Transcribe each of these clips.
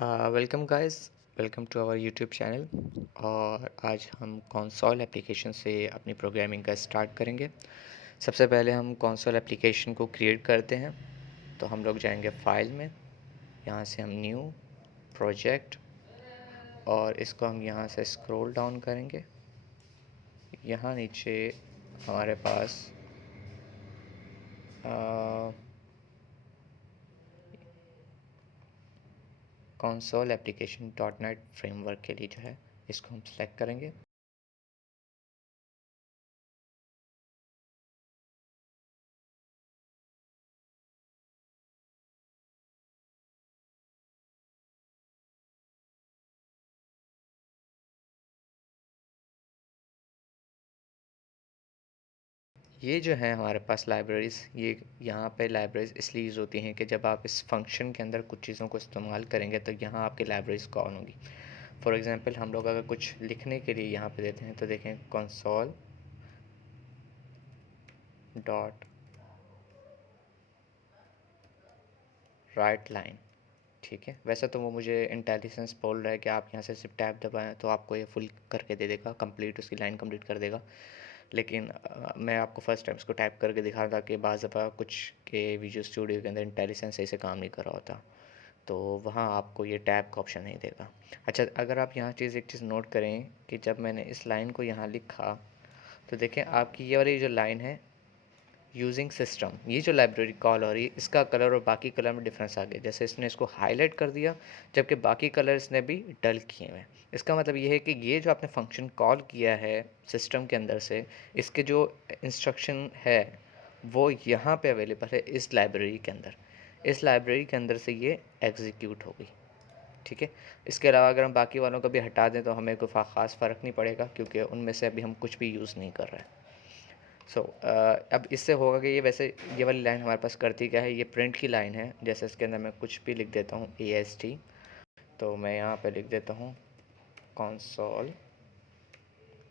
Welcome guys, welcome to our YouTube channel. और आज हम कंसोल एप्लीकेशन से अपनी प्रोग्रामिंग का स्टार्ट करेंगे। सबसे पहले हम कंसोल एप्लीकेशन को क्रिएट करते हैं। तो हम लोग जाएंगे फाइल में, यहाँ से हम न्यू प्रोजेक्ट, और इसको हम यहाँ से स्क्रॉल डाउन करेंगे। यहाँ नीचे हमारे पास console application dot net framework के लिए जो है इसको हम सेलेक्ट करेंगे। ये जो है हमारे पास लाइब्रेरीज़, ये यहाँ पे लाइब्रेरीज़ इसलिए यूज़ होती हैं कि जब आप इस फंक्शन के अंदर कुछ चीज़ों को इस्तेमाल करेंगे तो यहाँ आपकी लाइब्रेरीज़ कॉल होंगी। फॉर एग्ज़ाम्पल हम लोग अगर कुछ लिखने के लिए यहाँ पे देते हैं तो देखें कंसोल डॉट राइट लाइन। ठीक है, वैसे तो वो मुझे इंटेलिजेंस बोल रहा है कि आप यहाँ से सिर्फ टैब दबाएं तो आपको ये फुल करके दे देगा, कंप्लीट उसकी लाइन कंप्लीट कर देगा। लेकिन मैं आपको फर्स्ट टाइम इसको टाइप करके दिखा था कि बाज़ दफ़ा कुछ के विजुअल स्टूडियो के अंदर इंटेलिजेंस सही से काम नहीं कर रहा होता, तो वहाँ आपको ये टैब का ऑप्शन नहीं देगा। अच्छा, अगर आप यहाँ एक चीज़ नोट करें कि जब मैंने इस लाइन को यहाँ लिखा तो देखें आपकी ये वाली जो लाइन है यूजिंग सिस्टम, ये जो लाइब्रेरी कॉल हो रही है इसका कलर और बाकी कलर में डिफरेंस आ गया। जैसे इसने इसको हाईलाइट कर दिया जबकि बाकी कलर इसने भी डल किए हुए हैं। इसका मतलब ये है कि ये जो आपने फंक्शन कॉल किया है सिस्टम के अंदर से, इसके जो इंस्ट्रक्शन है वो यहाँ पे अवेलेबल है इस लाइब्रेरी के अंदर। इस लाइब्रेरी के अंदर से ये एग्जीक्यूट हो गई। ठीक है, इसके अलावा अगर हम बाकी वालों को भी हटा दें तो हमें कोई ख़ास फ़र्क नहीं पड़ेगा क्योंकि उनमें से अभी हम कुछ भी यूज़ नहीं कर रहे हैं। अब इससे होगा कि ये वैसे ये वाली लाइन हमारे पास करती क्या है, ये प्रिंट की लाइन है। जैसे इसके अंदर मैं कुछ भी लिख देता हूँ AST, तो मैं यहाँ पे लिख देता हूँ कंसोल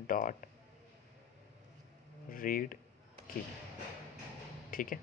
डॉट रीड की। ठीक है,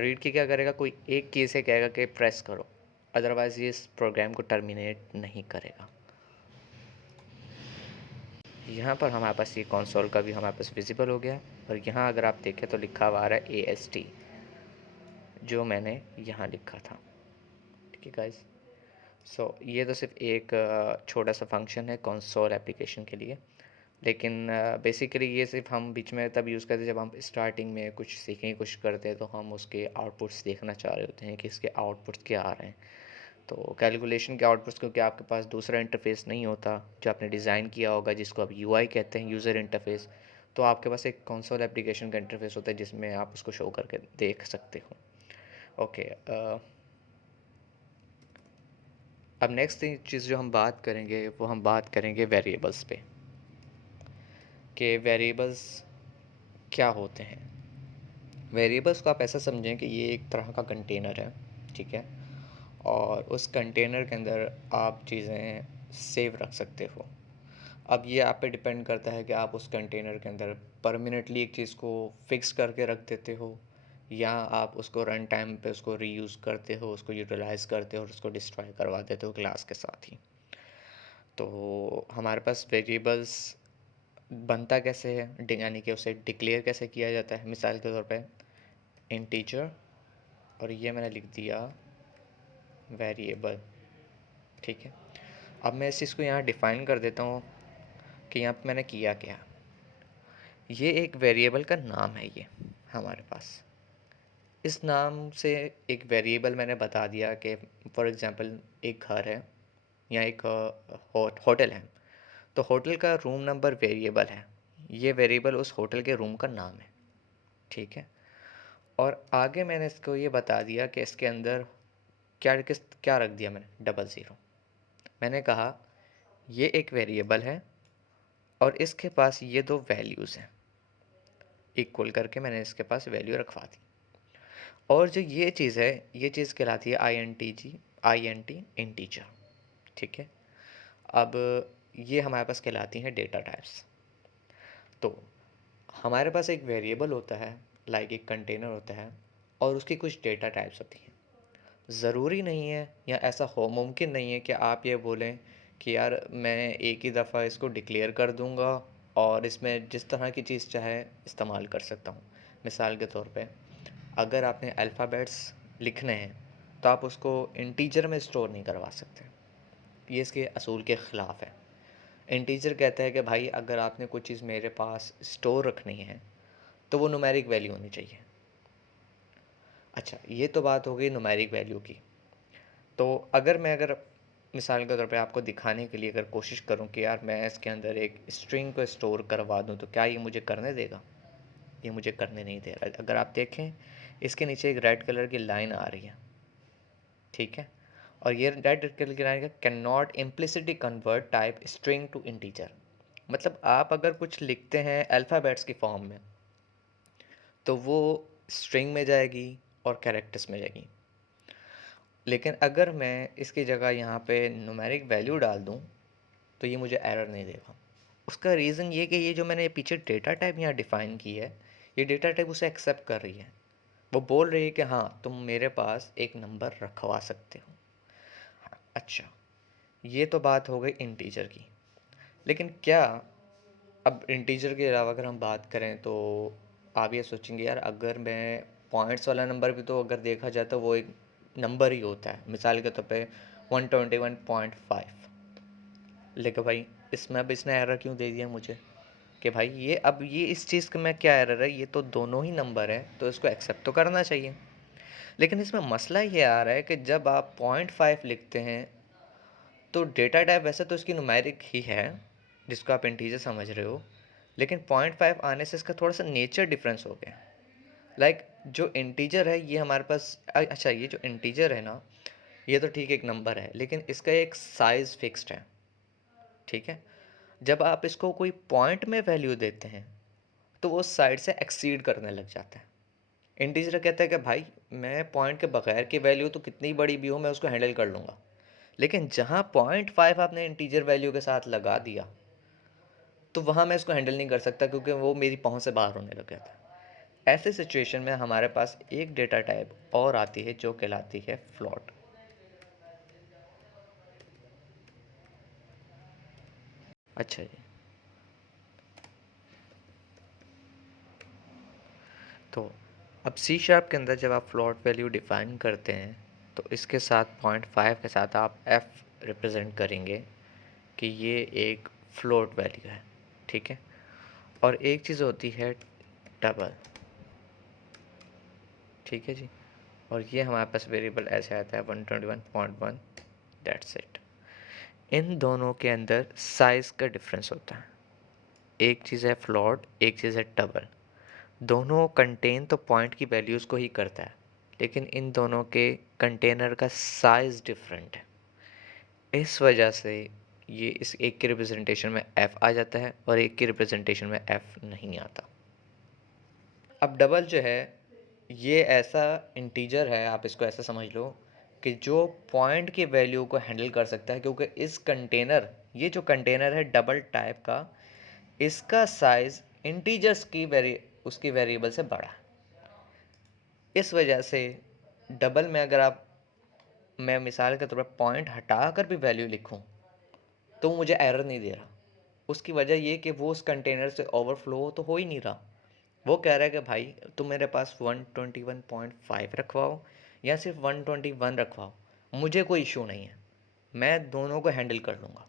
रीड की क्या करेगा, कोई एक की से कहेगा कि प्रेस करो, अदरवाइज़ ये इस प्रोग्राम को टर्मिनेट नहीं करेगा। यहाँ पर हमारे पास ये कंसोल का भी हमारे पास विजिबल हो गया। और यहाँ अगर आप देखें तो लिखा हुआ आ रहा है AST, जो मैंने यहाँ लिखा था। ठीक है गाइस, ये तो सिर्फ एक छोटा सा फंक्शन है कंसोल एप्लीकेशन के लिए। लेकिन बेसिकली ये सिर्फ हम बीच में तब यूज़ करते हैं जब हम स्टार्टिंग में कुछ सीखने की कोशिश करते हैं, तो हम उसके आउटपुट्स देखना चाह रहे होते हैं कि इसके आउटपुट्स क्या आ रहे हैं। तो कैलकुलेशन के आउटपुट्स, क्योंकि आपके पास दूसरा इंटरफेस नहीं होता जो आपने डिज़ाइन किया होगा जिसको आप UI कहते हैं, यूज़र इंटरफेस, तो आपके पास एक कंसोल एप्लीकेशन का इंटरफेस होता है जिसमें आप उसको शो करके देख सकते हो। ओके, अब नेक्स्ट चीज़ जो हम बात करेंगे वो हम बात करेंगे वेरिएबल्स पे, कि वेरिएबल्स क्या होते हैं। वेरिएबल्स को आप ऐसा समझें कि ये एक तरह का कंटेनर है। ठीक है, और उस कंटेनर के अंदर आप चीज़ें सेव रख सकते हो। अब ये आप पे डिपेंड करता है कि आप उस कंटेनर के अंदर परमानेंटली एक चीज़ को फिक्स करके रख देते हो, या आप उसको रन टाइम पे उसको रीयूज़ करते हो, उसको यूटिलाइज़ करते हो और उसको डिस्ट्रॉय करवा देते हो क्लास के साथ ही। तो हमारे पास वेरिएबल्स बनता कैसे है, यानी कि उसे डिक्लेयर कैसे किया जाता है। मिसाल के तौर पे इंटीजर, और ये मैंने लिख दिया वेरिएबल। ठीक है, अब मैं इस चीज़ को यहाँ डिफ़ाइन कर देता हूँ कि यहाँ पे मैंने किया क्या। ये एक वेरिएबल का नाम है ये हमारे पास। इस नाम से एक वेरिएबल मैंने बता दिया कि फॉर एग्ज़ाम्पल एक घर है या एक होटल है, तो होटल का रूम नंबर वेरिएबल है। ये वेरिएबल उस होटल के रूम का नाम है। ठीक है, और आगे मैंने इसको ये बता दिया कि इसके अंदर क्या रख दिया मैंने, 00। मैंने कहा ये एक वेरिएबल है और इसके पास ये दो वैल्यूज़ हैं, इक्वल करके मैंने इसके पास वैल्यू रखवा दी। और जो ये चीज़ है, ये चीज़ कहलाती है INT इंटीजर। ठीक है, अब ये हमारे पास कहलाती हैं डेटा टाइप्स। तो हमारे पास एक वेरिएबल होता है, लाइक एक कंटेनर होता है, और उसकी कुछ डेटा टाइप्स होती हैं। ज़रूरी नहीं है या ऐसा हो मुमकिन नहीं है कि आप ये बोलें कि यार मैं एक ही दफ़ा इसको डिक्लेयर कर दूंगा और इसमें जिस तरह की चीज़ चाहे इस्तेमाल कर सकता हूँ। मिसाल के तौर पे अगर आपने अल्फ़ाबेट्स लिखने हैं तो आप उसको इंटीजर में स्टोर नहीं करवा सकते। ये इसके असूल के ख़िलाफ़ है। इंटीजर कहता है कि भाई अगर आपने कोई चीज़ मेरे पास स्टोर रखनी है तो वो न्यूमेरिक वैल्यू होनी चाहिए। अच्छा, ये तो बात हो गई न्यूमेरिक वैल्यू की। तो अगर मिसाल के तौर पे आपको दिखाने के लिए अगर कोशिश करूँ कि यार मैं इसके अंदर एक स्ट्रिंग को स्टोर करवा दूँ तो क्या ये मुझे करने देगा? ये मुझे करने नहीं दे रहा है। अगर आप देखें इसके नीचे एक रेड कलर की लाइन आ रही है, ठीक है? और ये रेड कलर की line cannot implicitly convert type string to integer. मतलब आप अगर कुछ लिखते हैं अल्फ़ाबेट्स की फॉर्म में तो वो स्ट्रिंग में जाएगी और कैरेक्टर्स में जाएगी। लेकिन अगर मैं इसकी जगह यहाँ पे न्यूमेरिक वैल्यू डाल दूँ तो ये मुझे एरर नहीं देगा। उसका रीज़न ये कि ये जो मैंने पीछे डेटा टाइप यहाँ डिफ़ाइन की है, ये डेटा टाइप उसे एक्सेप्ट कर रही है। वो बोल रही है कि हाँ, तुम मेरे पास एक नंबर रखवा सकते हो। अच्छा, ये तो बात हो गई इंटीजर की। लेकिन क्या अब इंटीजर के अलावा अगर हम बात करें तो आप ये सोचेंगे यार अगर मैं पॉइंट्स वाला नंबर भी तो अगर देखा जाए तो वो एक नंबर ही होता है। मिसाल के तौर पे 121.5। लेकिन भाई इसमें अब इसने एरर क्यों दे दिया मुझे कि भाई ये इस चीज़ का मैं क्या एरर है, ये तो दोनों ही नंबर है तो इसको एक्सेप्ट तो करना चाहिए। लेकिन इसमें मसला ये आ रहा है कि जब आप 0.5 लिखते हैं तो डेटा टाइप वैसे तो इसकी न्यूमेरिक ही है जिसको आप इंटीजर समझ रहे हो, लेकिन 0.5 आने से इसका थोड़ा सा नेचर डिफरेंस हो गया। लाइक जो इंटीजर है ये हमारे पास अच्छा, ये जो इंटीजर है ना, ये तो ठीक एक नंबर है लेकिन इसका एक साइज़ फिक्स्ड है, ठीक है? जब आप इसको कोई पॉइंट में वैल्यू देते हैं तो वो उस साइड से एक्सीड करने लग जाता है। इंटीजर कहता है कि भाई मैं पॉइंट के बगैर की वैल्यू तो कितनी बड़ी भी हो मैं उसको हैंडल कर लूँगा। लेकिन जहाँ 0.5 आपने इंटीजर वैल्यू के साथ लगा दिया तो वहाँ मैं इसको हैंडल नहीं कर सकता क्योंकि वो मेरी पहुँच से बाहर होने लग गया था। ऐसे सिचुएशन में हमारे पास एक डेटा टाइप और आती है जो कहलाती है फ्लोट। अच्छा जी, तो अब सी शार्प के अंदर जब आप फ्लोट वैल्यू डिफाइन करते हैं तो इसके साथ 0.5 के साथ आप एफ रिप्रेजेंट करेंगे कि ये एक फ्लोट वैल्यू है, ठीक है? और एक चीज़ होती है डबल, ठीक है जी? और ये हमारे पास वेरिएबल ऐसे आता है 121.1, दैट्स इट। इन दोनों के अंदर साइज़ का डिफरेंस होता है। एक चीज़ है फ्लोट, एक चीज़ है डबल। दोनों कंटेन तो पॉइंट की वैल्यूज़ को ही करता है, लेकिन इन दोनों के कंटेनर का साइज़ डिफरेंट है। इस वजह से ये इस एक के रिप्रेजेंटेशन में एफ आ जाता है और एक के रिप्रेजेंटेशन में एफ नहीं आता। अब डबल जो है ये ऐसा इंटीजर है, आप इसको ऐसा समझ लो कि जो पॉइंट की वैल्यू को हैंडल कर सकता है, क्योंकि इस कंटेनर ये जो कंटेनर है डबल टाइप का, इसका साइज़ इंटीजर्स की उसकी वेरिएबल से बड़ा है। इस वजह से डबल में अगर आप मैं मिसाल के तौर पर पॉइंट हटा कर भी वैल्यू लिखूं तो मुझे एरर नहीं दे रहा। उसकी वजह ये कि वो उस कंटेनर से ओवरफ्लो तो हो ही नहीं रहा। वो कह रहा है कि भाई तुम मेरे पास 121.5 रखवाओ या सिर्फ 121 रखवाओ, मुझे कोई इशू नहीं है, मैं दोनों को हैंडल कर लूँगा।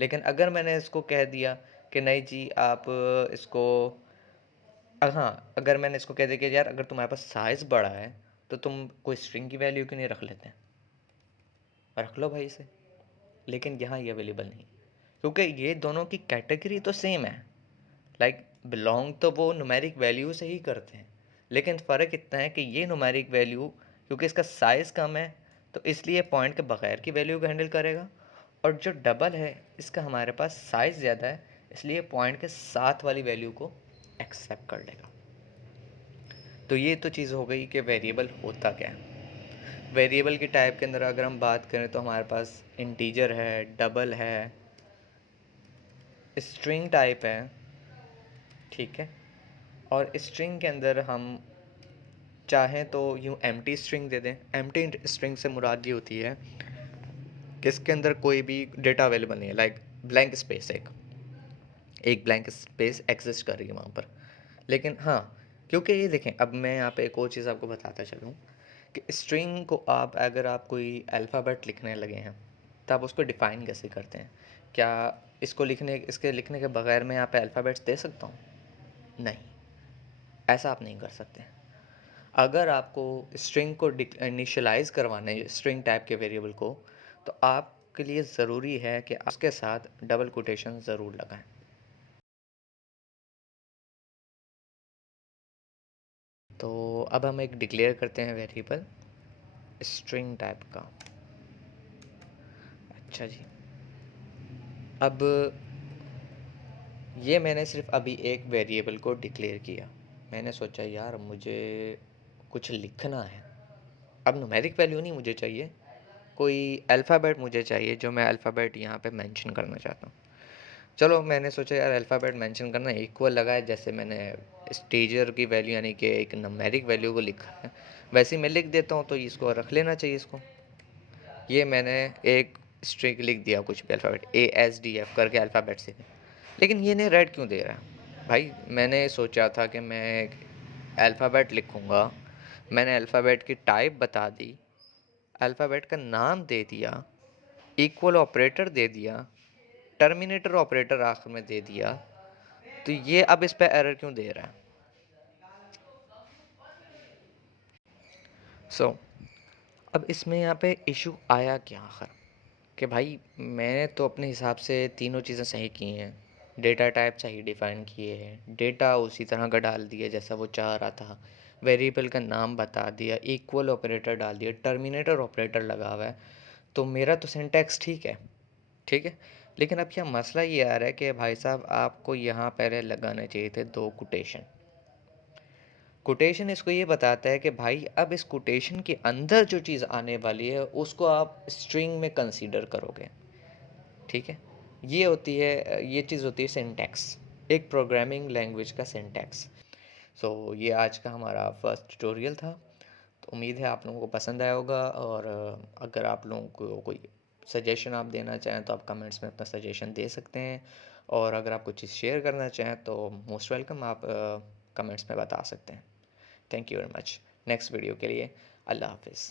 लेकिन अगर मैंने इसको कह दिया कि नहीं जी आप इसको हाँ, अगर मैंने इसको कह दिया कि यार अगर तुम्हारे पास साइज़ बड़ा है तो तुम कोई स्ट्रिंग की वैल्यू क्यों नहीं रख लेते हैं, रख लो भाई इसे। लेकिन यहाँ ये अवेलेबल नहीं, क्योंकि ये दोनों की कैटेगरी तो सेम है। लाइक बिलोंग तो वो न्यूमेरिक वैल्यू से ही करते हैं, लेकिन फ़र्क इतना है कि ये न्यूमेरिक वैल्यू क्योंकि इसका साइज़ कम है तो इसलिए पॉइंट के बगैर की वैल्यू को हैंडल करेगा, और जो डबल है इसका हमारे पास साइज़ ज़्यादा है इसलिए पॉइंट के साथ वाली वैल्यू को एक्सेप्ट कर लेगा। तो ये तो चीज़ हो गई कि वेरिएबल होता क्या है। वेरिएबल की टाइप के अंदर अगर हम बात करें तो हमारे पास इंटीजर है, डबल है, स्ट्रिंग टाइप है, ठीक है? और स्ट्रिंग के अंदर हम चाहें तो यूँ एम्प्टी स्ट्रिंग दे दें। एम्प्टी स्ट्रिंग से मुराद ये होती है कि इसके अंदर कोई भी डेटा अवेलेबल नहीं है, लाइक ब्लैंक स्पेस, एक ब्लैंक स्पेस एग्जिस्ट कर रही है वहाँ पर। लेकिन हाँ, क्योंकि ये देखें, अब मैं यहाँ पे एक और चीज़ आपको बताता चलूँ कि स्ट्रिंग को अगर आप कोई अल्फ़ाबेट लिखने लगे हैं तो आप उसको डिफ़ाइन कैसे करते हैं? क्या इसके लिखने के बगैर मैं यहाँ पे अल्फ़ाबेट्स दे सकता हूँ? नहीं, ऐसा आप नहीं कर सकते। अगर आपको स्ट्रिंग को इनिशियलाइज़ करवाना है स्ट्रिंग टाइप के वेरिएबल को, तो आपके लिए ज़रूरी है कि उसके साथ डबल कोटेशन ज़रूर लगाएं। तो अब हम एक डिक्लेयर करते हैं वेरिएबल स्ट्रिंग टाइप का। अच्छा जी, अब ये मैंने सिर्फ अभी एक वेरिएबल को डिक्लेयर किया। मैंने सोचा यार मुझे कुछ लिखना है। अब न्यूमेरिक वैल्यू नहीं मुझे चाहिए, कोई अल्फ़ाबेट मुझे चाहिए जो मैं अल्फ़ाबेट यहाँ पे मेंशन करना चाहता हूँ। चलो मैंने सोचा यार अल्फ़ाबेट मेंशन करना इक्वल लगा है, जैसे मैंने स्टेजर की वैल्यू यानी कि एक न्यूमेरिक वैल्यू को लिखा है वैसे ही मैं लिख देता हूँ, तो इसको रख लेना चाहिए इसको। ये मैंने एक स्ट्रिंग लिख दिया, कुछ भी अल्फ़ाबेट ASDF करके अल्फ़ाबेट से। लेकिन ये नहीं रेड क्यों दे रहा है भाई? मैंने सोचा था कि मैं एक अल्फ़ाबेट लिखूँगा, मैंने अल्फ़ाबेट की टाइप बता दी, अल्फ़ाबेट का नाम दे दिया, इक्वल ऑपरेटर दे दिया, टर्मिनेटर ऑपरेटर आखिर में दे दिया, तो ये अब इस पे एरर क्यों दे रहा है? अब इसमें यहाँ पे इशू आया क्या आखिर? कि भाई मैंने तो अपने हिसाब से तीनों चीज़ें सही की हैं, डेटा टाइप सही डिफ़ाइन किए हैं, डेटा उसी तरह का डाल दिया जैसा वो चाह रहा था, वेरिएबल का नाम बता दिया, इक्वल ऑपरेटर डाल दिया, टर्मिनेटर ऑपरेटर लगा हुआ है, तो मेरा तो सिंटैक्स ठीक है। लेकिन अब क्या मसला ये आ रहा है कि भाई साहब आपको यहाँ पहले लगाने चाहिए थे 2 कोटेशन। कोटेशन इसको ये बताता है कि भाई अब इस कोटेशन के अंदर जो चीज़ आने वाली है उसको आप स्ट्रिंग में कंसीडर करोगे, ठीक है। ये चीज़ होती है सिंटैक्स, एक प्रोग्रामिंग लैंग्वेज का सिंटैक्स। सो ये आज का हमारा फर्स्ट ट्यूटोरियल था। तो उम्मीद है आप लोगों को पसंद आया होगा, और अगर आप लोगों को कोई सजेशन आप देना चाहें तो आप कमेंट्स में अपना सजेशन दे सकते हैं, और अगर आप कुछ चीज़ शेयर करना चाहें तो मोस्ट वेलकम, आप कमेंट्स में बता सकते हैं। Thank you very much. Next video के लिए अल्लाह हाफिज़।